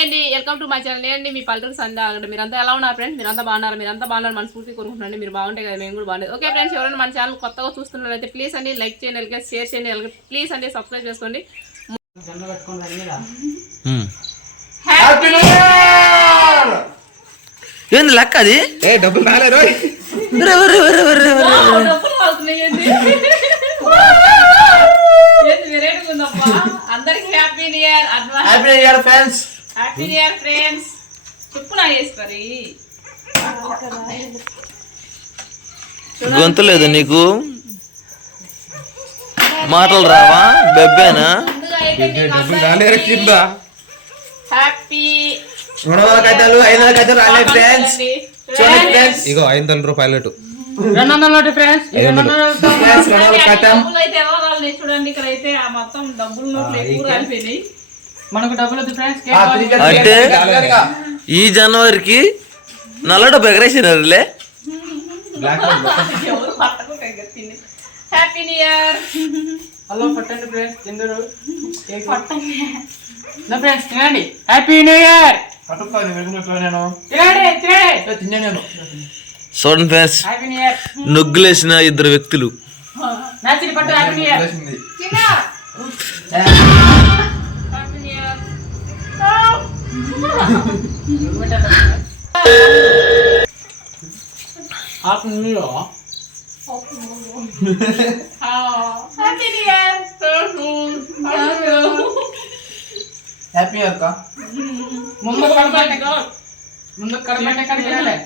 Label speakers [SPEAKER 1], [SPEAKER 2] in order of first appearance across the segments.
[SPEAKER 1] అండి welcome to my channel నేనండి మీ పల్లెటూరు సంధ్య అక్కడ మీరంతా ఎలా ఉన్నారు ఫ్రెండ్స్ మీరంతా బాగున్నారు? మీరంతా బాగున్నారు మనస్ఫూర్తి కోరుకుంటున్నాండి మీరు బాగుంటే కదా మేము కూడా బాగుండేది ఓకే ఫ్రెండ్స్ ఎవరైనా మన ఛానల్ కొత్తగా చూస్తున్నారైతే ప్లీజ్ అండి లైక్ చేయండి అలాగే షేర్ చేయండి అలాగే ప్లీజ్ అండి సబ్స్క్రైబ్ చేసుకోండి.
[SPEAKER 2] ఏంది లెక్క అది?
[SPEAKER 3] ఏ డబ్బులు రాలేదు.
[SPEAKER 1] అందరికీ
[SPEAKER 2] happy new year
[SPEAKER 1] happy new year friends happy year friends
[SPEAKER 2] గొంతు లేదు నీకు? మాటలు రావా? బెబ్బేనా?
[SPEAKER 3] కింద
[SPEAKER 1] హ్యాపీ
[SPEAKER 2] రెండు వందల కైతాలు ఐదు వందల కైతాలు రాలేదు ఫ్రెండ్స్ చూడండి ఫ్రెండ్స్
[SPEAKER 3] ఇగో ఐదు వందల రూపాయలు
[SPEAKER 4] నోటి రెండు వందల
[SPEAKER 2] ఫ్రెండ్స్ రెండు వందల
[SPEAKER 1] చూడండి ఇక్కడ అయితే ఆ మొత్తం డబ్బులు నోట్లు ఎక్కువ
[SPEAKER 4] మనకు డబ్బులు వద్దు ఫ్రెండ్స్
[SPEAKER 2] అంటే ఈ జనవరికి నల్ల డబ్బు ఎగరేసినారులే
[SPEAKER 1] ఎవరు పట్టకుండా తిని. హ్యాపీ న్యూ ఇయర్
[SPEAKER 4] హలో పట్టండి ఫ్రెండ్స్ తిందరు. నా ఫ్రెండ్స్ తినండి. హ్యాపీ న్యూ ఇయర్ తినండి తినండి.
[SPEAKER 2] చూడండి ఫ్రెండ్స్
[SPEAKER 4] హ్యాపీ న్యూ ఇయర్
[SPEAKER 2] నొగ్గులేసిన ఇద్దరు వ్యక్తులు.
[SPEAKER 4] నచ్చిని పట్టు happy new
[SPEAKER 1] year happy new
[SPEAKER 4] year half new
[SPEAKER 1] happy new year
[SPEAKER 2] happy year కా
[SPEAKER 4] ముందు కడపండి ముందు ఎక్కడ తినాలి?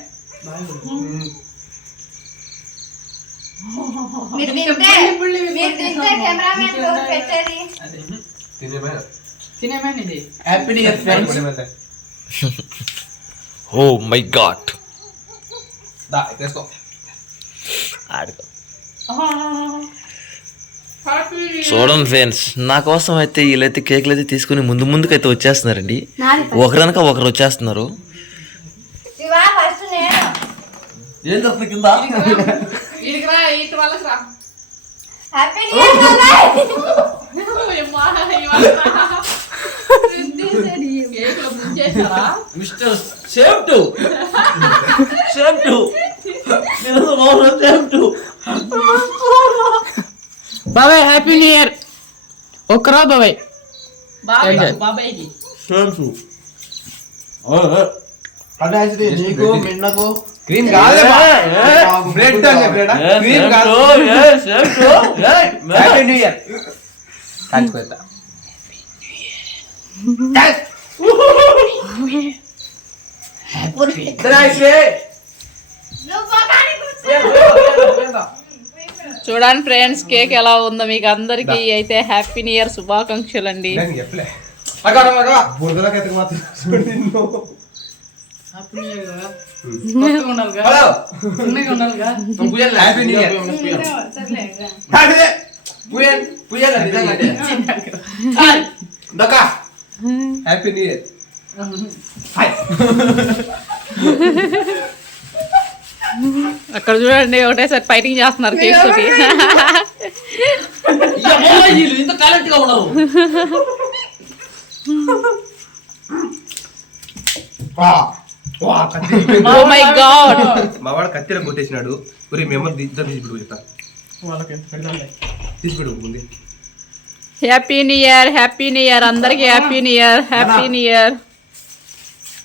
[SPEAKER 5] మీరు తింటే మీరు తింటే కెమెరామెన్ పెట్టేది.
[SPEAKER 4] తినేమండి ఇది
[SPEAKER 2] happy new year friends oh my god
[SPEAKER 3] తీసుకో
[SPEAKER 2] చూడండి ఫ్రెండ్స్ నా కోసం అయితే వీళ్ళైతే కేకులు అయితే తీసుకుని ముందు ముందుకైతే వచ్చేస్తున్నారండి. ఒకరనక ఒకరు వచ్చేస్తున్నారు. ఏం చెప్తా కింద?
[SPEAKER 1] Happy mister same to. Same
[SPEAKER 5] to. Same to. బాబాయ్
[SPEAKER 4] హ్యాపీ న్యూ ఇయర్ ఒక్కరా బాబాయ్?
[SPEAKER 2] Same to. నీకు మిన్నకు.
[SPEAKER 3] క్రీమ్ కాదు. బ్రెడ్ క్రీమ్ కాదు. హ్యాపీ న్యూ ఇయర్
[SPEAKER 1] చూడండి ఫ్రెండ్స్ కేక్ ఎలా ఉందో మీకు అందరికి అయితే హ్యాపీ న్యూ ఇయర్ శుభాకాంక్షలు అండి
[SPEAKER 4] happy
[SPEAKER 3] happy new year happy new year
[SPEAKER 1] అక్కడ చూడండి ఒకటేసారి ఫైటింగ్ చేస్తున్నారు కేక్ తోటి
[SPEAKER 2] ఇంత టాలెంట్గా ఉన్నారు.
[SPEAKER 1] ఓ మై గాడ్
[SPEAKER 3] మా వాడు కత్తిర కొట్టేసినాడు. ఒరే మేము
[SPEAKER 4] వాళ్ళకి పెళ్ళండి
[SPEAKER 3] తీసిపెడు ముందు.
[SPEAKER 1] Happy new year happy new year అందరికి happy new
[SPEAKER 3] year happy new year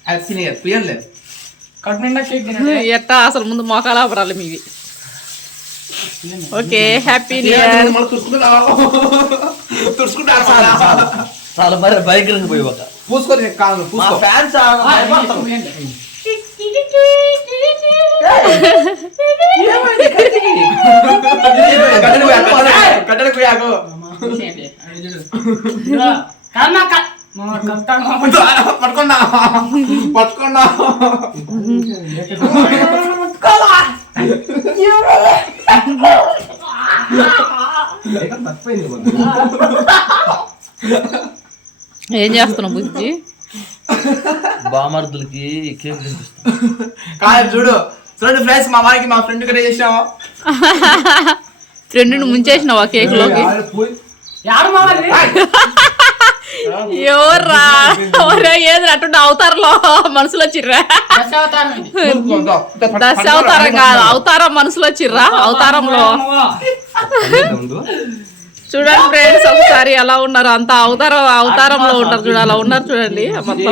[SPEAKER 4] happy new year తినండి.
[SPEAKER 1] ఎట్టా అసలు ముందు మోకాలు ఆపరాలి మీవి. ఓకే హ్యాపీ న్యూ ఇయర్
[SPEAKER 2] చాలా మరి భయంకరంగా పోయి ఒక.
[SPEAKER 3] పూసుకొని కాదు
[SPEAKER 2] ఫ్యాన్స్
[SPEAKER 3] కట్టెలకు పోయాకు పట్టుకున్నా పట్టుకున్నా
[SPEAKER 1] ఏం చేస్తున్నావు బుజ్జి?
[SPEAKER 2] బామర్దులకి కేక్ తినిపిస్తాం.
[SPEAKER 3] కాదు చూడు. చూడండి ఫ్రెండ్స్ మా వారికి మా ఫ్రెండ్ కూడా చేసాము
[SPEAKER 1] ఫ్రెండ్ని ముంచేసినావా
[SPEAKER 4] కేక్లోకి?
[SPEAKER 1] ఎవర్రా? ఒరే, ఏదిరా అటు అవతారంలో
[SPEAKER 4] దశావతారం ఇది.
[SPEAKER 1] దశ అవతారం కాదు అవతారం మనుషులు వచ్చిర్రా అవతారంలో. చూడండి ఫ్రెండ్స్ ఒకసారి ఎలా ఉన్నారు? అంత అవతారం అవతారంలో ఉంటారు చూడ అలా ఉన్నారు చూడండి మొత్తం.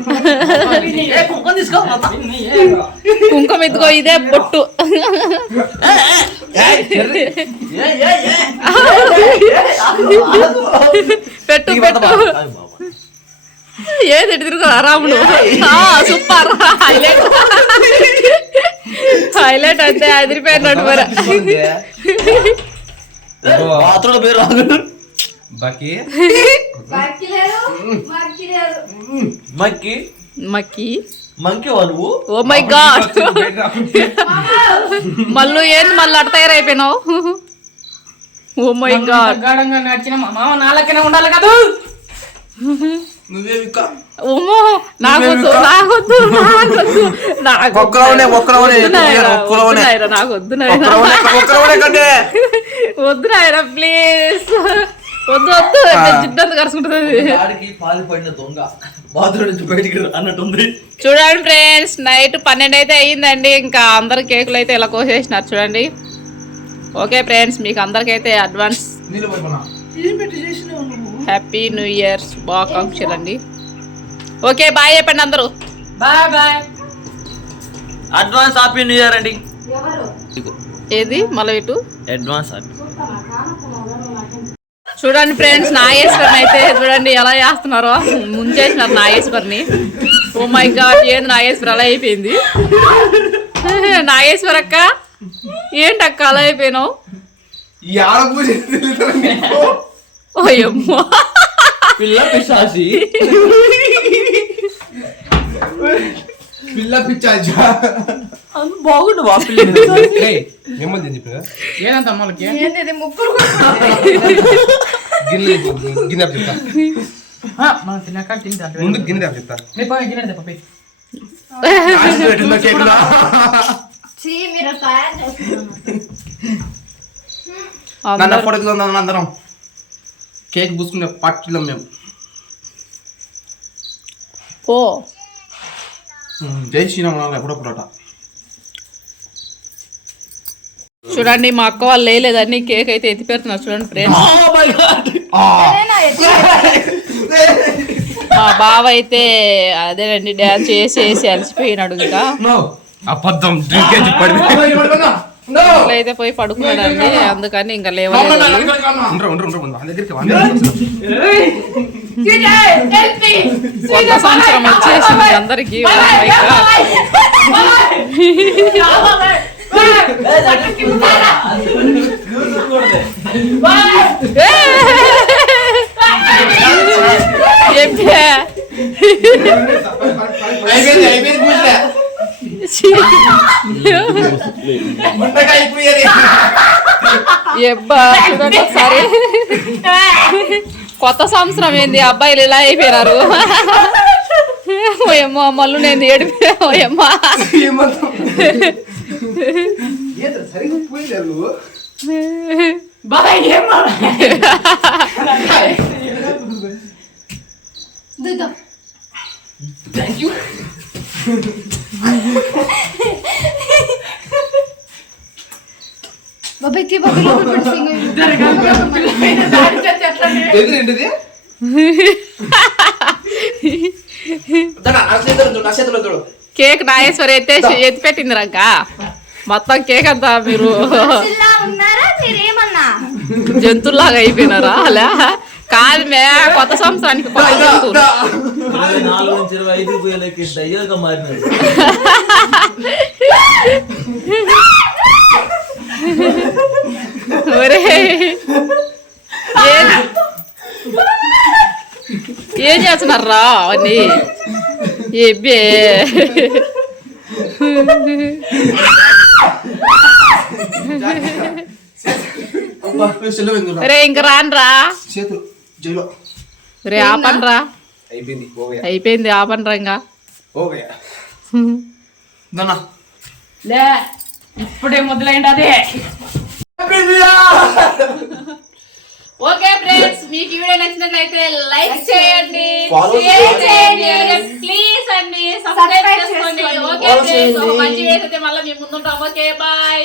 [SPEAKER 2] కుంకుమ
[SPEAKER 1] ఎత్తుకో ఇదే
[SPEAKER 2] ఏ.
[SPEAKER 1] పెట్టు
[SPEAKER 2] ఈ మాట
[SPEAKER 1] పెట్టు
[SPEAKER 2] బాగా. అయ్ బాబా.
[SPEAKER 1] ఏది ఎటు తిరుగురా రాముడు ఆ, సూపర్ హైలైట్ హైలైట్ అంతే అదిరిపోయినట్టు మరి
[SPEAKER 2] బాత్రూంలో పేరు రాదు
[SPEAKER 6] బాకీ
[SPEAKER 5] మర్కిలేరు మర్కిలేరు
[SPEAKER 2] మక్కి
[SPEAKER 1] మక్కి
[SPEAKER 2] మంకి వా నువ్వు?
[SPEAKER 1] ఓ మై గాడ్ మళ్ళీ ఏంది మళ్ళీ అట్ట తయారైపోయినావు ఓ మై గాడ్
[SPEAKER 4] గాఢంగా నడిచిన మా మామ నాలకనే ఉండాలి కదా.
[SPEAKER 6] నువ్వే విక్క.
[SPEAKER 1] ఓమో నాకొద్దు నాకొద్దు నాకొద్దు నాకొద్దు నాకు వద్దు నాయనా.
[SPEAKER 6] ఒక్కరవనే ఒక్కరవనే కంటే.
[SPEAKER 1] వద్దు నాయన ప్లీజ్ వద్దు వద్దు జిడ్డంత కరుచుకుంటుంది
[SPEAKER 2] ఆడికి పాలు పడిన దొంగ. బాత్రూమ్ నుంచి బయటికి అన్నట్టుంది
[SPEAKER 1] చూడండి ఫ్రెండ్స్ నైట్ పన్నెండు అయితే అయ్యిందండి. ఇంకా అందరు కేకులు అయితే ఇలా కోసేసినారు చూడండి. ఓకే ఫ్రెండ్స్ మీకు అందరికైతే అడ్వాన్స్ హ్యాపీ న్యూ ఇయర్ శుభాకాంక్షలు అండి ఓకే బాయ్ చెప్పండి అందరూ.
[SPEAKER 4] Bye bye.
[SPEAKER 2] Advance happy new year అండి.
[SPEAKER 1] ఏది? మళ్ళీ ఇటు?
[SPEAKER 2] అడ్వాన్స్ హ్యాపీ
[SPEAKER 1] చూడండి ఫ్రెండ్స్ నాగేశ్వరిని అయితే చూడండి ఎలా చేస్తున్నారో. ముంచేసినారు నాగేశ్వరిని. ఓ మై గాడ్ ఏంది నాగేశ్వరి అలా అయిపోయింది? నాగేశ్వర అక్క ఏంటక్క అలా అయిపోయినావు? ఓయమ్మో
[SPEAKER 2] పిల్ల పిశాసి
[SPEAKER 6] పిల్ల పిచ్చాచా
[SPEAKER 2] బాగుండు బా పిల్ల
[SPEAKER 6] మిమ్మల్ని నేను చెప్పిన
[SPEAKER 4] ఏదంత అమ్మలకి
[SPEAKER 5] ఏంటిది ముగ్గురు
[SPEAKER 6] గిన్నె గిన్నె చెప్తా
[SPEAKER 4] ఆ, మనం తిన్నాక తింటా
[SPEAKER 6] ముందు గిన్నె చెప్తా
[SPEAKER 4] రేపు గిన్నె పప్పి
[SPEAKER 6] రాసి పెట్టిందా కేకులా?
[SPEAKER 5] చీ మీరు తయారు చేస్తున్నారు
[SPEAKER 6] నన్ను
[SPEAKER 1] అందరూ-
[SPEAKER 6] ఎప్పుడు ఎత్తుకుందాం అందరం కేక్ పూసుకునే పార్టీలో మేము
[SPEAKER 1] పో
[SPEAKER 6] జై శ్రీరామ్ ఎప్పుడప్పుడట
[SPEAKER 1] చూడండి మా అక్క వాళ్ళు లేలేదని కేక్ అయితే ఎత్తి పెడుతున్నారు చూడండి ఫ్రెండ్స్.
[SPEAKER 5] అదేనా ఎత్తి-
[SPEAKER 1] మా బావ అయితే అదేనండి డ్యాన్స్ చేసి చేసి అలసిపోయినాడు ఇంకా.
[SPEAKER 6] అబద్ధం పడి
[SPEAKER 1] ఇట్లా అయితే పోయి పడుకున్నాడండి అందుకని ఇంకా లేవలేదు. కొత్త సంవత్సరం వచ్చేసింది అందరికి. ఒకసారి కొత్త సంవత్సరం ఏంది? అబ్బాయిలు ఇలా అయిపోయినారు. ఓయమ్మ మళ్ళీ నేను ఏడిపోయా ఓయమ్మా
[SPEAKER 6] సరిగ్గా పూజలేదు నువ్వు
[SPEAKER 4] బాయ్ ఏం
[SPEAKER 5] దిద్దు. బాబాయ్ తీ బాబాయ్ లోపల పెట్టి సింగు.
[SPEAKER 6] ఎదురు ఏంటిది నా చేతులు చూడు నా చేతులు చూడు
[SPEAKER 1] కేక్ నాగేశ్వరి అయితే ఎత్తి పెట్టింది రంక మొత్తం కేక్ అంతా మీరు జంతువులాగా అయిపోయినారా? అలా? కాదు మే కొత్త సంవత్సరానికి ఒరే. ఏం చేస్తున్నారా అవన్నీ? ఏబే రే ఇంక రాన్రా.
[SPEAKER 6] చేతులు జైలో
[SPEAKER 1] రే ఆపండ్రా
[SPEAKER 6] అయిపోయింది
[SPEAKER 1] అయిపోయింది ఆపండ్రా ఇంకా.
[SPEAKER 4] లే ఇప్పుడే మొదలైంది అదే.
[SPEAKER 1] ఓకే ఫ్రెండ్స్ మీకు ఈ వీడియో నచ్చినట్లయితే లైక్ చేయండి షేర్
[SPEAKER 3] చేయండి.
[SPEAKER 1] ప్లీజ్ అండి సబ్స్క్రైబ్
[SPEAKER 5] చేసుకోండి.
[SPEAKER 1] ఓకే ఫ్రెండ్స్ ఒక మంచి వీడియో అయితే మళ్ళీ మీ ముందుంటాం. Okay bye